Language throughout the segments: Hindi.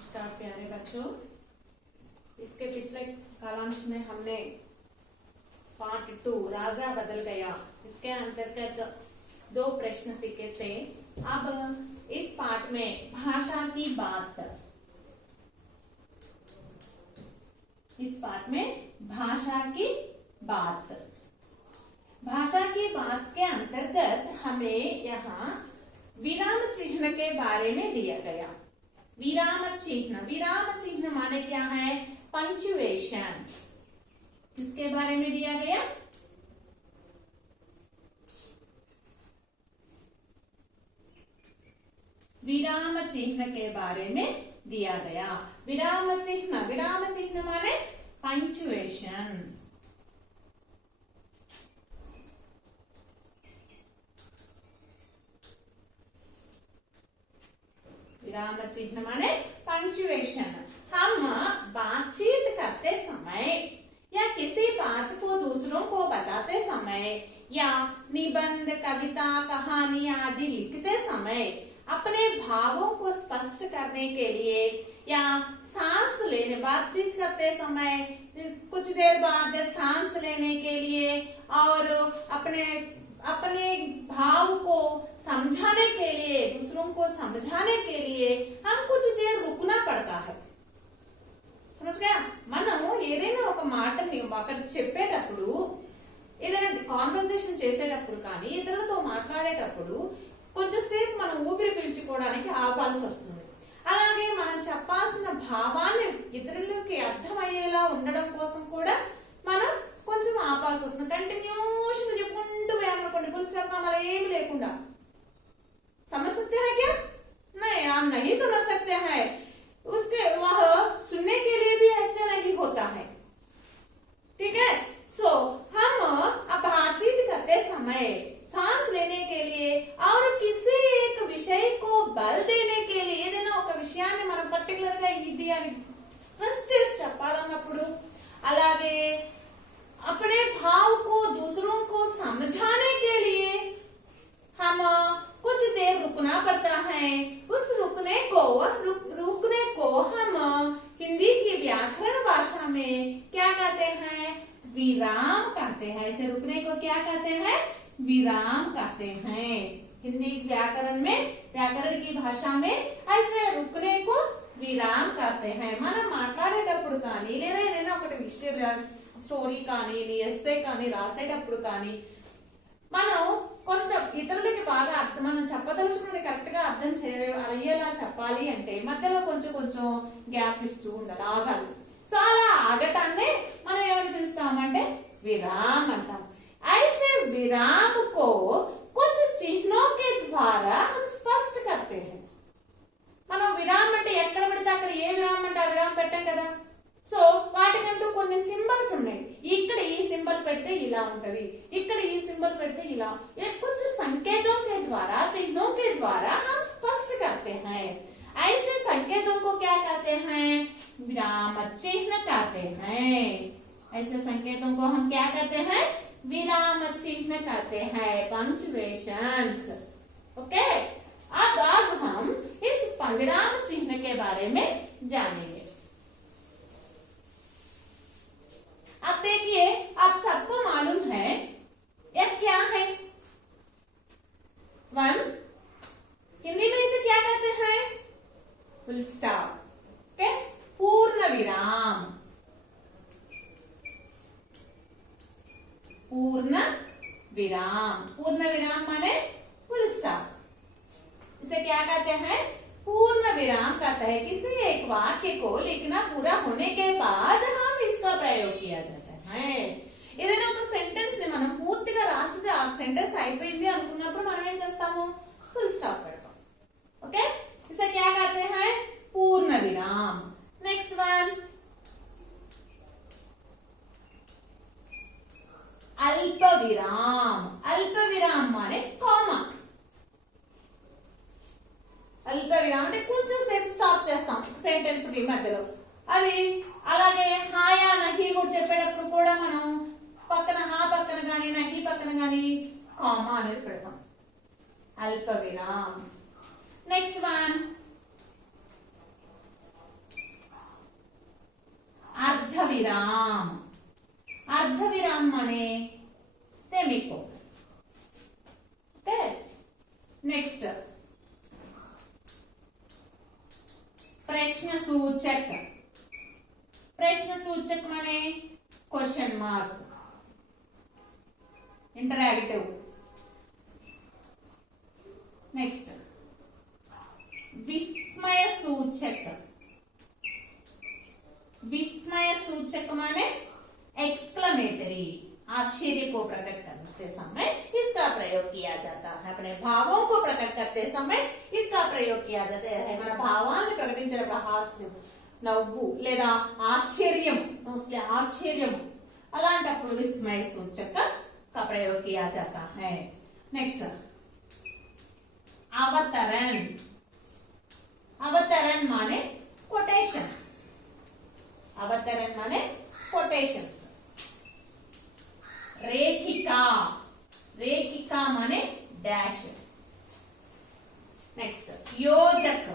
नमस्कार प्यारे बच्चों। इसके पिछले कालांश में हमने पार्ट 2 राजा बदल गया, इसके अंतर्गत 2 प्रश्न सीखे थे। अब इस पाठ में भाषा की बात, इस पाठ में भाषा की बात, भाषा की बात के अंतर्गत हमें यहाँ विराम चिन्ह के बारे में दिया गया। विराम चिन्ह माने क्या है? पंक्चुएशन। किसके बारे में दिया गया? विराम चिन्ह के बारे में दिया गया। विराम चिन्ह माने पंक्चुएशन। विराम चिन्ह माने पंक्चुएशन। हम बातचीत करते समय या किसी बात को दूसरों को बताते समय या निबंध, कविता, कहानी आदि लिखते समय अपने भावों को स्पष्ट करने के लिए या सांस लेने, बातचीत करते समय कुछ देर बाद सांस लेने के लिए और अपने भाव को समझाने के लिए, दूसरों को समझाने के लिए हम कुछ देर रुकना पड़ता है। समझ गया? మనం ఏదైనా ఒక మాటని ఒకటి చెప్పేటప్పుడు, ఏదైనా కాన్వర్సేషన్ చేసేటప్పుడు కానీ ఇతరులతో మాట్లాడేటప్పుడు కొంచెం సేపు మనం ఊపిరి పీల్చుకోవడానికి ఆపాల్సి వస్తుంది. అలాగే మనం చెప్పాల్సిన భావాన్ని ఇతరులకి అర్థమయ్యేలా ఉండడం కోసం కూడా మనం కొంచెం ఆపాల్సి వస్తుంది. कंटिन्यूस చెప్పుకుంటూ వేయాలనుకోండి, ఫుల్ స్టాప్ అలా ఏమి లేకుండా. समझ सकते हैं क्या? नहीं, आप नहीं समझ सकते हैं। उसके वह सुनने के लिए भी अच्छा नहीं होता है। ठीक है? सो हम अब बातचीत करते समय सांस लेने के लिए और किसी एक विषय को बल देने के लिए, ఏదైనా ఒక విషయాన్ని మనం పర్టికులర్ గా ఇది అని స్ట్రెస్ చేసి చెప్పాలన్నప్పుడు, అలాగే अपने भाव को दूसरों को समझाने के लिए हम कुछ देर रुकना पड़ता है। उस रुकने को हम हिंदी की व्याकरण भाषा में क्या कहते हैं? विराम कहते हैं। ऐसे रुकने को क्या कहते हैं? विराम कहते हैं। हिंदी व्याकरण में, व्याकरण की भाषा में ऐसे रुकने को విరామ్ कहते हैं। మనం మాట్లాడేటప్పుడు కానీ లేదా ఏదైనా ఒకటి విషయం, స్టోరీ కానీ ఎస్సే కానీ రాసేటప్పుడు కానీ మనం కొంత ఇతరులకి బాగా అర్థం, మనం చెప్పదలుచుకున్నది కరెక్ట్ గా అర్థం అయ్యేలా చెప్పాలి అంటే మధ్యలో కొంచెం గ్యాప్ ఇస్తూ ఉండాలి, ఆగాలి. సో అలా ఆగటాన్నే మనం ఏమని పిలుస్తామంటే విరామ్ అంటాం. ऐसे विराम को कुछ चिन्हों के द्वारा हम स्पष्ट करते हैं। మనం విరామం అంటే ఎక్కడ పడితే అక్కడ ఏ విరామం అంటే ఆ విరామం పెట్టాం కదా. సో వాటికంటూ కొన్ని సింబల్స్ ఉన్నాయి. ఇక్కడ ఈ సింబల్ పెడితే ఇలా ఉంటది, ఇక్కడ ఈ సింబల్ పెడితే ఇలా. कुछ संकेतों के द्वारा, चिन्हों के द्वारा हम स्पष्ट करते हैं। ऐसे संकेतों को क्या कहते हैं? विराम चिन्ह कहते हैं। ऐसे संकेतों को हम क्या कहते हैं? विराम चिन्ह कहते हैं, पंक्चुएशंस। ओके, अब आज हम इस विराम चिन्ह के बारे में जानेंगे। अब देखिए, आप सबको मालूम है यह क्या है? 1, हिंदी में इसे क्या कहते हैं? Full stop. ओके, पूर्ण विराम। पूर्ण विराम, पूर्ण विराम माने फुल स्टॉप। इसे क्या कहते हैं? पूर्ण विराम कहता है। किसी एक वाक्य को लिखना पूरा होने के बाद हम इसका प्रयोग किया जाता है। ఏదైనా ఒక సెంటెన్స్ ని మనం పూర్తిగా రాసి ఆ సెంటెన్స్ అయిపోయింది అనుకున్నప్పుడు మనం ఏం చేస్తాము? ఫుల్ స్టాప్ పెడతాం. ఓకే, इसे क्या कहते हैं? पूर्ण विराम। नेक्स्ट वन, अल्प विराम। अल्प विराम माने कॉमा। అల్ప విరామం అంటే కొంచెం సేపు స్టాప్ చేస్తాం సెంటెన్స్ కి మధ్యలో. అది అలాగే హాయా నహి కూడా చెప్పేటప్పుడు కూడా మనం పక్కన హా పక్కన కానీ నహి పక్కన కానీ కామా అనేది పెడతాం. అల్ప విరామ్. నెక్స్ట్ వన్ विराम, अर्ध विराम माने सेमीकोलन। ओके, नेक्स्ट प्रश्न सूचक। प्रश्न सूचक माने क्वेश्चन मार्क, इंटरैक्टिव। नेक्स्ट विस्मय सूचक। विस्मय सूचक माने एक्सक्लेमेटरी, आश्चर्य को प्रकट करते समय इसका प्रयोग किया जाता है। अपने भावों को प्रकट करते समय इसका प्रयोग किया जाता है। మన భావాన్ని ప్రకటించేటప్పుడు హాస్యం, నవ్వు లేదా ఆశ్చర్యం, ఆశ్చర్యం అలాంటప్పుడు విస్మయ सूचक का प्रयोग किया जाता है। नेक्स्ट अवतरण। अवतरण माने कोटेशंस। अवतरण माने कोटेशंस। रेखिका। रेखिका माने डैश। नेक्स्ट योजक।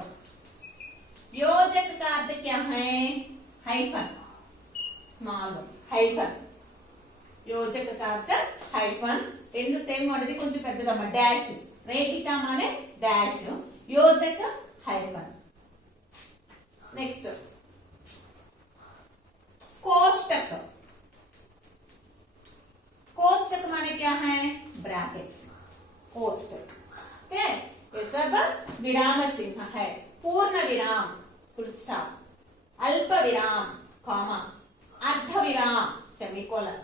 योजक का अर्थ क्या है? Hyphen, small hyphen. योजक का अर्थ हाइफन, రెండు సేమ్ అనేది కొంచెం పెద్దదమ్మ, డాష్। రేఖిక माने డాష్, योजक हाइफन। नेक्स्ट कोष्टक। कोष्टक माने क्या है? ब्रैकेट्स, कोष्टक। ओके, ये सब विराम चिन्ह है। पूर्ण विराम फुल स्टॉप, अल्प विराम कॉमा, अर्ध विराम सेमीकोलन,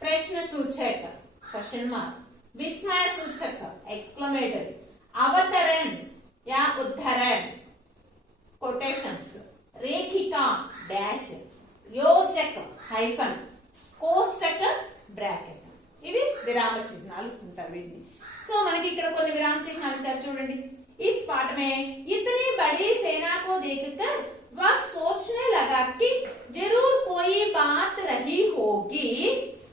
प्रश्न सूचक क्वेश्चन मार्क, विस्मय सूचक एक्सक्लेमेटरी, अवतरण या उद्धरण कोटेशंस, रेखिका डैश, योजक हाइफन, कोष्टक ब्रैकेट। ఇవి విరామ చిహ్నాలు ఉంటాయి వీటిని। సో మనకి ఇక్కడ కొన్ని విరామ చిహ్నాలు ఇచ్చారు చూడండి। इस पाठ में इतनी बड़ी सेना को देखकर वह सोचने लगा कि जरूर कोई बात रही होगी।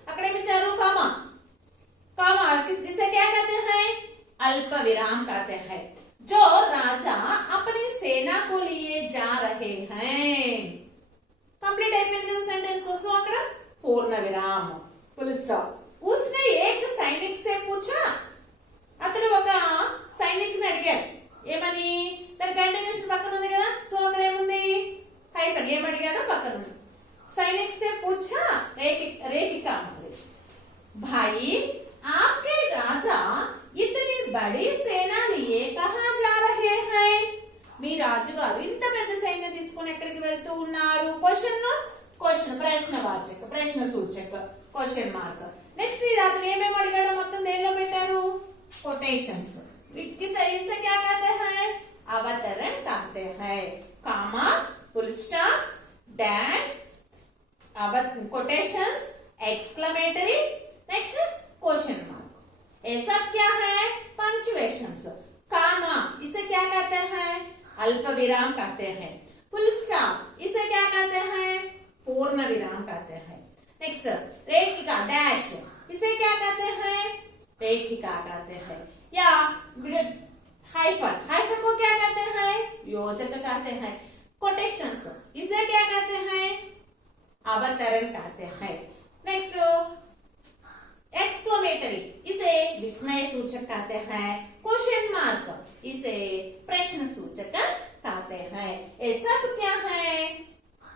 अकड़े में चारू कामा, कामा इसे क्या कहते हैं? अल्प विराम कहते हैं। जो राजा अपनी सेना को लिए जा रहे हैं। कंप्लीट అయిపోయింది सेंटेंस। सो अక్కడ पूर्ण विराम फुल स्टॉप। उसने एक सैनिक से पूछा, అతను ఒక సైనికుని అడిగాడు ఏమని? దాని కంటిన్యూషన్ పక్కన ఉంది కదా, సో అక్కడ ఏముంది? హైఫన్। ఏం అడిగాడో పక్కన ఉంది। सैनिक से पूछा, रेखिका भाई आपके राजा इतनी बड़ी सेना लिए कहां जा रहे हैं? మీ రాజుగారు ఇంత పెద్ద సైన్యం తీసుకొని ఎక్కడికి వెళ్తూ ఉన్నారు? క్వశ్చన్, క్వశ్చన్ ప్రశ్నవాచక, ప్రశ్న సూచక క్వశ్చన్ మార్క్। నెక్స్ట్ ఇది అతను ఏమేమి అడిగాడో మొత్తం దేనిలో పెట్టారు? कोटेशंस। इसकी सही से क्या कहते हैं? अवतरण कहते हैं। Comma, full stop, dash, quotations, exclamatory, next question mark. ये सब क्या है? पंक्चुएशंस। कामा इसे क्या कहते हैं? अल्प विराम कहते हैं। फुल स्टॉप इसे क्या कहते हैं? पूर्ण विराम कहते हैं। नेक्स्ट रेखिका डैश, इसे क्या कहते हैं? रेखिका कहते हैं। या हाइफन, हाइफन को क्या कहते हैं? योजक कहते हैं। कोटेशंस इसे क्या कहते हैं? अवतरण कहते हैं। नेक्स्ट एक्सक्लेमेटरी इसे विस्मय सूचक कहते हैं। क्वेश्चन मार्क इसे प्रश्न सूचक कहते हैं। ये सब क्या है?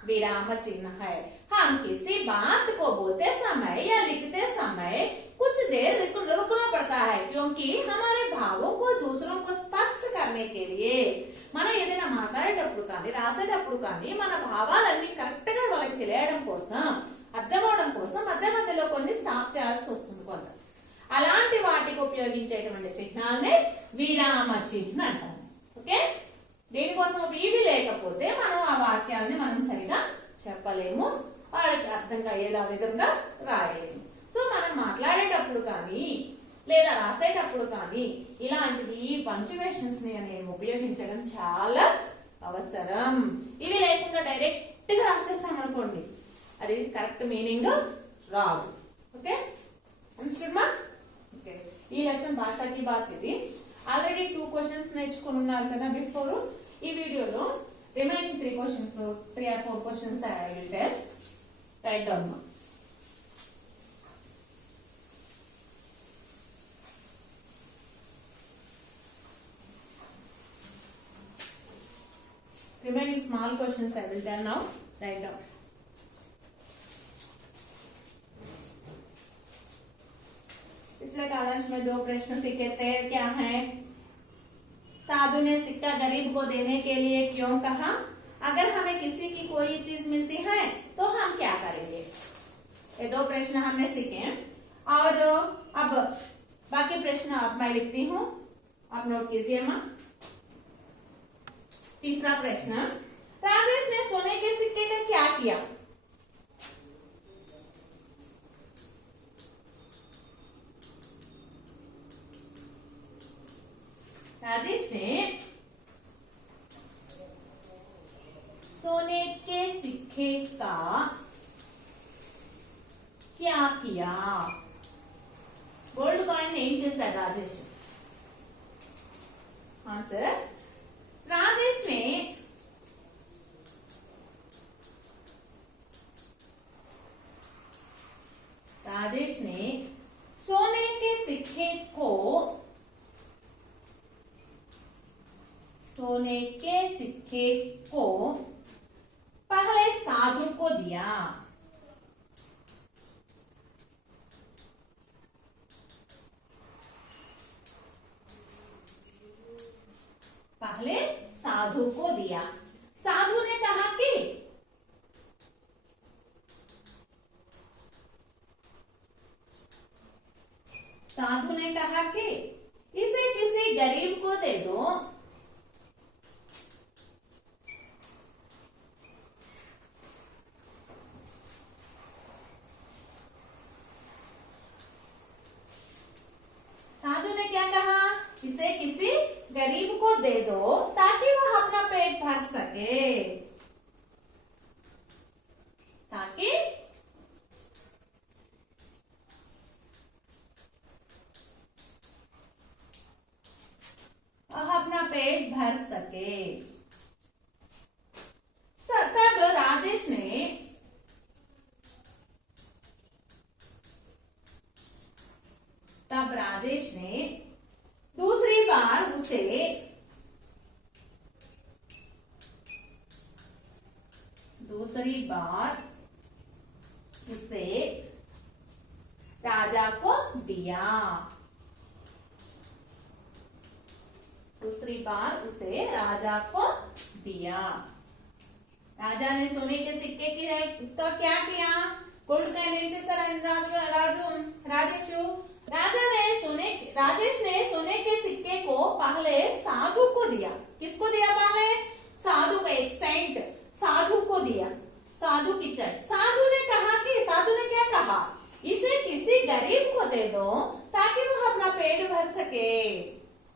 विराम चिन्ह है। हम किसी बात को बोलते समय या लिखते समय कुछ देर रुकना पड़ता है, क्योंकि हमारे भावों को दूसरों को स्पष्ट करने के लिए మనం ఏదైనా మాట్లాడేటప్పుడు కానీ రాసేటప్పుడు కానీ మన భావాలన్నీ కరెక్ట్ గా వాళ్ళకి తెలియడం కోసం, అర్థం అవడం కోసం మధ్య మధ్యలో కొన్ని స్టాప్ చేయాల్సి వస్తుంది కొంత। అలాంటి వాటికి ఉపయోగించేటువంటి చిహ్నాలనే విరామ చిహ్న అంటారు। ఓకే, దీనికోసం ఇవి లేకపోతే మనం ఆ వాక్యాన్ని మనం సరిగా చెప్పలేము, వాళ్ళకి అర్థం అయ్యేలా విధంగా రాయలేము। సో మనం మాట్లాడేటప్పుడు కానీ లేదా రాసేటప్పుడు కానీ ఇలాంటివి పంక్చువేషన్స్ ని నేను ఉపయోగించడం చాలా అవసరం। ఇవి లేకుండా డైరెక్ట్ గా రాసేస్తాం అనుకోండి, అది కరెక్ట్ మీనింగ్ రాదు। ఓకే, అండర్స్టూడ్ మా? ఓకే, ఈ లెసన్ భాషకి బాత్ ఇది। ఆల్రెడీ 2 క్వశ్చన్స్ నేర్చుకుని ఉన్నారు కదా బిఫోర్। ఈ వీడియోలో remaining 3 questions, 3 or 4 questions I will tell. Write down. Remaining small questions I will tell now. Write down. पिछले कालांश में 2 प्रश्न सीखे थे, क्या है? साधु ने सिक्का गरीब को देने के लिए क्यों कहा? अगर हमें किसी की कोई चीज मिलती है तो हम क्या करेंगे? ये 2 प्रश्न हमने सीखे और अब बाकी प्रश्न अब मैं लिखती हूँ, आप नोट कीजिए माँ। तीसरा प्रश्न, राजेश ने सोने के सिक्के का क्या किया? राजेश ने सोने के सिक्के का क्या किया? गोल्ड कॉइन ఏం చేశాడు రాజేష్? आंसर, राजेश ने सोने के सिक्के को पहले साधु को दिया। पहले साधु को दिया। साधु ने कहा कि इसे किसी गरीब को दे दो। साधु ने क्या कहा? इसे किसी गरीब को दे दो ताकि वह अपना पेट भर सके। ताकि वह अपना पेट भर सके। तब राजेश ने दूसरी बार उसे राजा को दिया। राजा ने सोने के सिक्के की तो क्या किया? गोल्ड कॉइन राजेश ने सोने के सिक्के को पहले साधु को दिया। किसको दिया? पहले साधु का एक सेंट साधु को दिया। साधु की चट। साधु ने क्या कहा? इसे किसी गरीब को दे दो ताकि वह अपना पेट भर सके।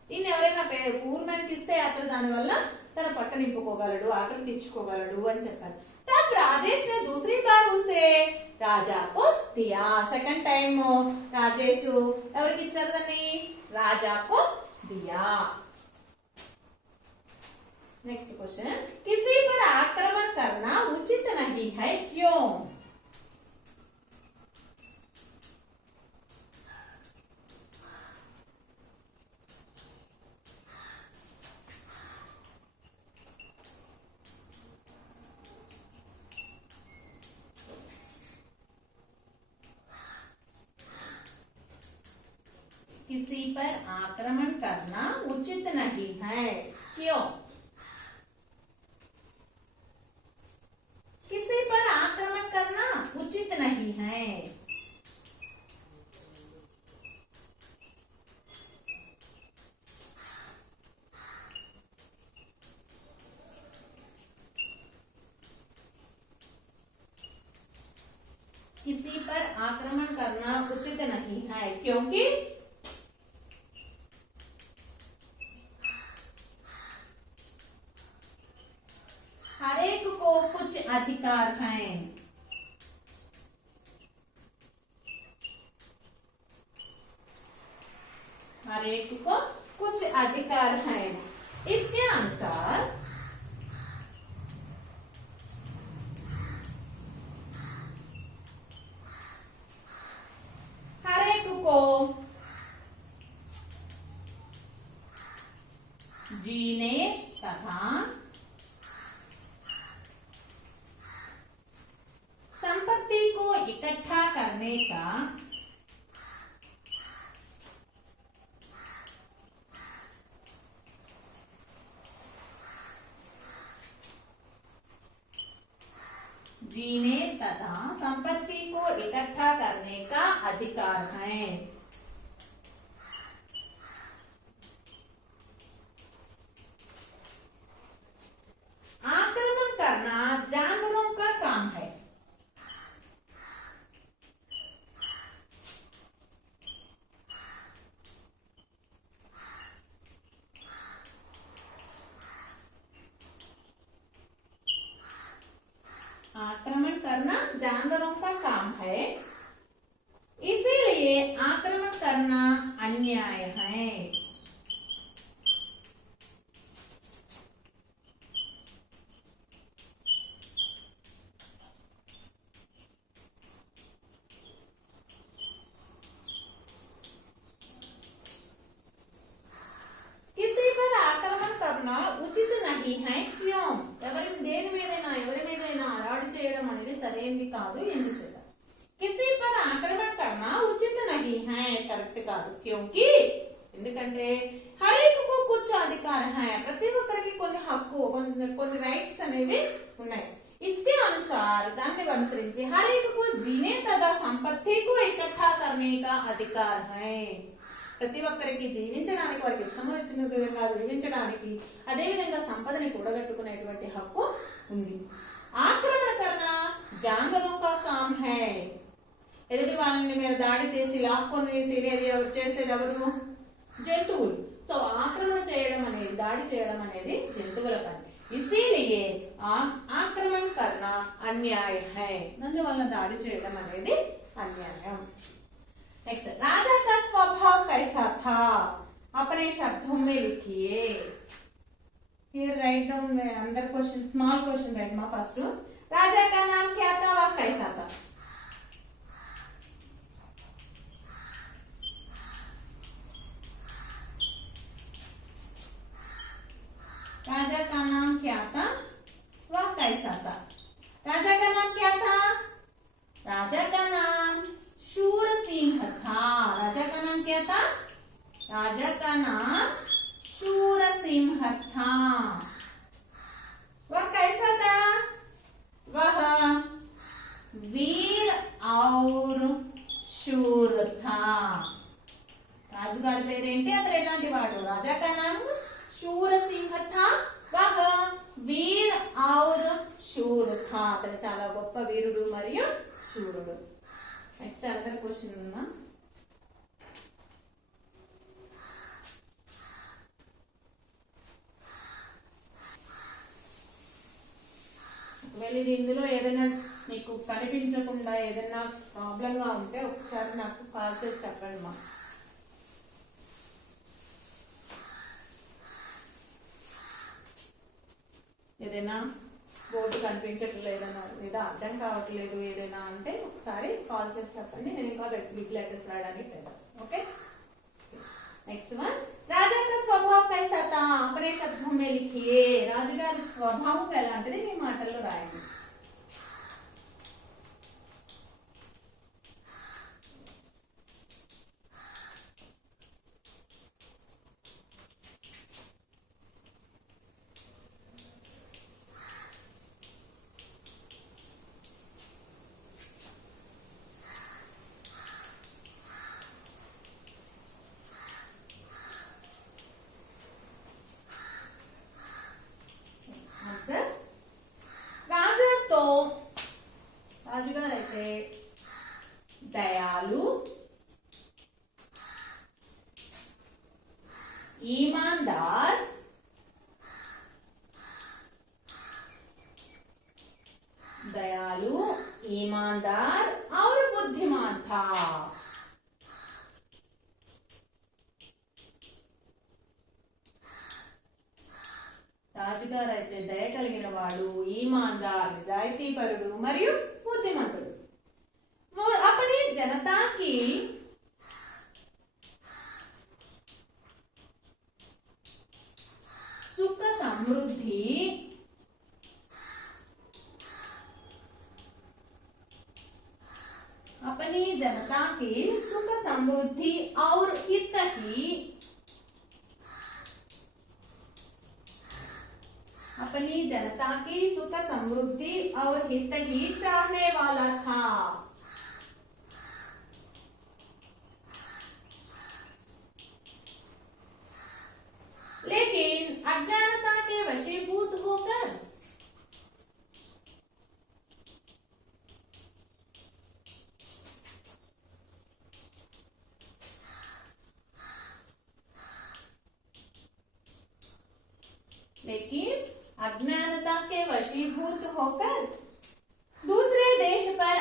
इन ఎవరైనా ఊరు మీదకి ఇస్తే అతను దాని వల్ల తన పొట్ట నింపుకోగలడు, ఆకలి తీర్చుకోగలడు అని చెప్పారు। तब राजेश ने दूसरी बार उसे राजा को दिया। सेकंड टाइम राजेश ఎవరికి ఇచ్చారు దాన్ని? राजा को दिया। नेक्स्ट क्वेश्चन, किसी पर आक्रमण करना उचित नहीं है, क्यों? किसी पर आक्रमण करना उचित नहीं है, क्यों? किसी पर आक्रमण करना उचित नहीं है। किसी पर आक्रमण करना उचित नहीं है क्योंकि हर एक को कुछ अधिकार हैं। हर एक को कुछ अधिकार हैं। इसके अनुसार करने का जीने तथा संपत्ति को इकट्ठा करने का अधिकार है। आक्रमण करना जानवरों का काम है। आक्रमण करना जानवरों का काम है, इसीलिए आक्रमण करना अन्याय है। किसी पर आक्रमण करना उचित नहीं है, क्यों? దేని మీదైనా ఎవరి మీదైనా అరాడు చేయడం అనేది సరైనది కాదు, ఎందుచేత? किसी पर आक्रमण करना उचित नहीं है, కరెక్ట్ కాదు, क्योंकि ఎందుకంటే हर एक को कुछ अधिकार है, ప్రతి ఒక్కరికి కొన్ని హక్కు కొన్ని రైట్స్ అనేవి ఉన్నాయి। इसके अनुसार దాన్ని అనుసరించి हर एक को जीने तथा संपत्ति को इकट्ठा करने का अधिकार है। ప్రతి ఒక్కరికి జీవించడానికి వారికి ఇష్టం వచ్చిన విధంగా జీవించడానికి అదే విధంగా సంపదని కూడగట్టుకునేటువంటి హక్కు ఉంది। ఆక్రమణ కర్ణ జానవరోं का काम है, ఎదుటి వాళ్ళని మీద దాడి చేసి లాక్కొని తినేది చేసేది ఎవరు? జంతువులు। సో ఆక్రమణ చేయడం అనేది దాడి చేయడం అనేది జంతువుల పని, इसीलिए आक्रमण करना अन्याय है, అందువల్ల దాడి చేయడం అనేది అన్యాయం। नेक्स्ट, राजा का स्वभाव कैसा था? अपने शब्दों में लिखिए। फिर राइट डाउन में अंदर क्वेश्चन स्मॉल क्वेश्चन राइट मा फर्स्ट, राजा का नाम क्या था, वह कैसा था? राजा का नाम क्या था, वह कैसा था? राजा का नाम क्या था? राजा का नाम शूरसिंह था। राजा का नाम क्या था? राजा का नाम शूरसिंह था। वह कैसा था? वह वीर और शूर था। రాజుగారి పేరేంటి, అతను ఎలాంటి వాడు? రాజా కా నామ్ శూరసింహ థా, వహ వీర్ ఔర్ శూర్ థా, అతను చాలా గొప్ప వీరుడు మరియు శూరుడు। నెక్స్ట్ అదర్ క్వశ్చన్ ఉందా? ఒకవేళ ఇందులో ఏదైనా మీకు కనిపించకుండా ఏదైనా ప్రాబ్లం గా ఉంటే ఒకసారి నాకు కాల్ చేసి చెప్పండి మా। ఏదైనా బోర్డు కనిపించట్లేదనో లేదా అర్థం కావట్లేదు ఏదైనా అంటే ఒకసారి కాల్ చేసి చెప్పండి, నేను ఇంకా బిగ్ లెటర్స్ రాయడానికి ట్రై చేస్తాను। ఓకే, నెక్స్ట్ వన్, రాజా का स्वभाव कैसा था? अपने शब्दों में लिखिए। రాజుగారి స్వభావం ఎలాంటిది మీ మాటల్లో రాయండి। రాజుగారు అయితే దయాలు, ईमानदार, दयालु, ईमानदार और बुद्धिमान था। రాజుగారు అయితే దయ కలిగిన వాడు, ఈమాన్దార్ నిజాయితీపరుడు మరియు బుద్ధిమంతుడు। अपनी जनता की सुख समृद्धि अपनी जनता की सुख समृद्धि और हित ही अपनी जनता की सुख समृद्धि और हित ही चाहने वाला था। लेकिन अज्ञानता के वशीभूत होकर दूसरे देश पर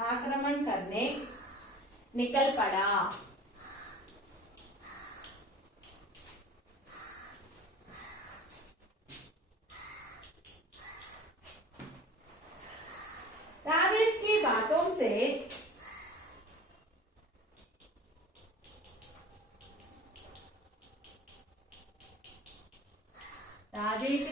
आक्रमण करने निकल पड़ा। राजेश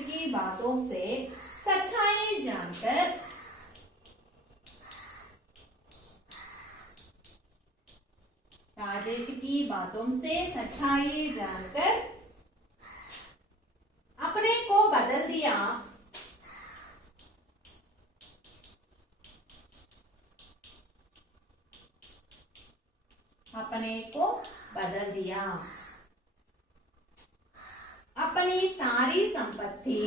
की बातों से सच्चाई जानकर अपने को बदल दिया। अपनी सारी संपत्ति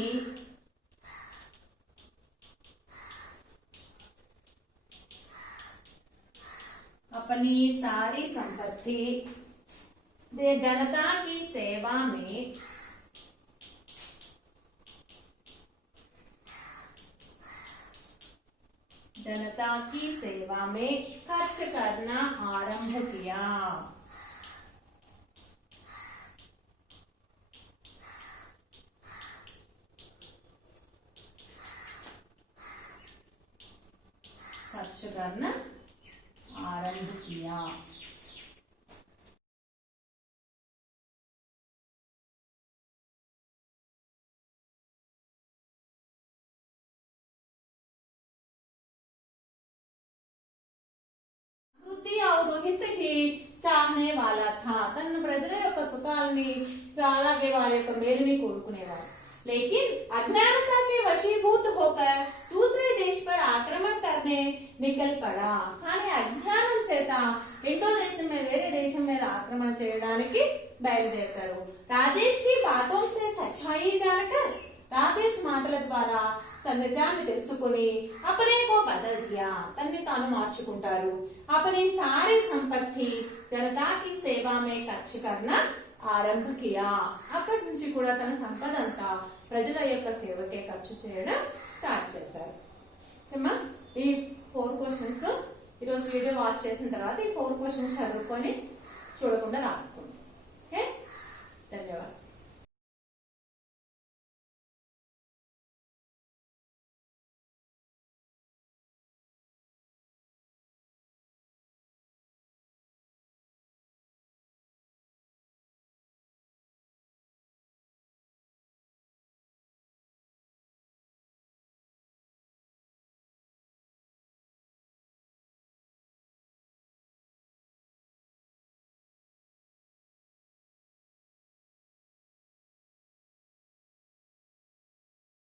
जनता की सेवा में खर्च करना आरंभ किया। వృద్ధి और रोहित ही चाहने वाला था। తన ప్రజల యొక్క సుఖాలని అలాగే వారి యొక్క మేలుని కోరుకునేవాడు। लेकिन अज्ञानता के वशीभूत होकर दूसरे देश पर आक्रमण करने निकल पड़ा। కానీ అజ్ఞానం చేత రెండో దేశం మీద వేరే దేశం మీద ఆక్రమణ చేయడానికి బయలుదేరారు। రాజేష్ की बातों से सच्चाई जानकर రాజేష్ మాటల ద్వారా నిజాన్ని తెలుసుకుని अपने को बदल दिया तन्ने तानु మార్చుకుంటారు। अपनी सारी संपत्ति जनता की सेवा में खर्च करना ఆరంభ किया। అప్పటి నుంచి కూడా తన సంపద అంతా ప్రజల యొక్క సేవకే ఖర్చు చేయడం స్టార్ట్ చేశారు। ఏమా ఈ 4 క్వశ్చన్స్ ఈ రోజు వీడియో వాచ్ చేసిన తర్వాత ఈ 4 క్వశ్చన్స్ చదువుకొని చూడకుండా రాసుకోండి। ఓకే, ధన్యవాదాలు।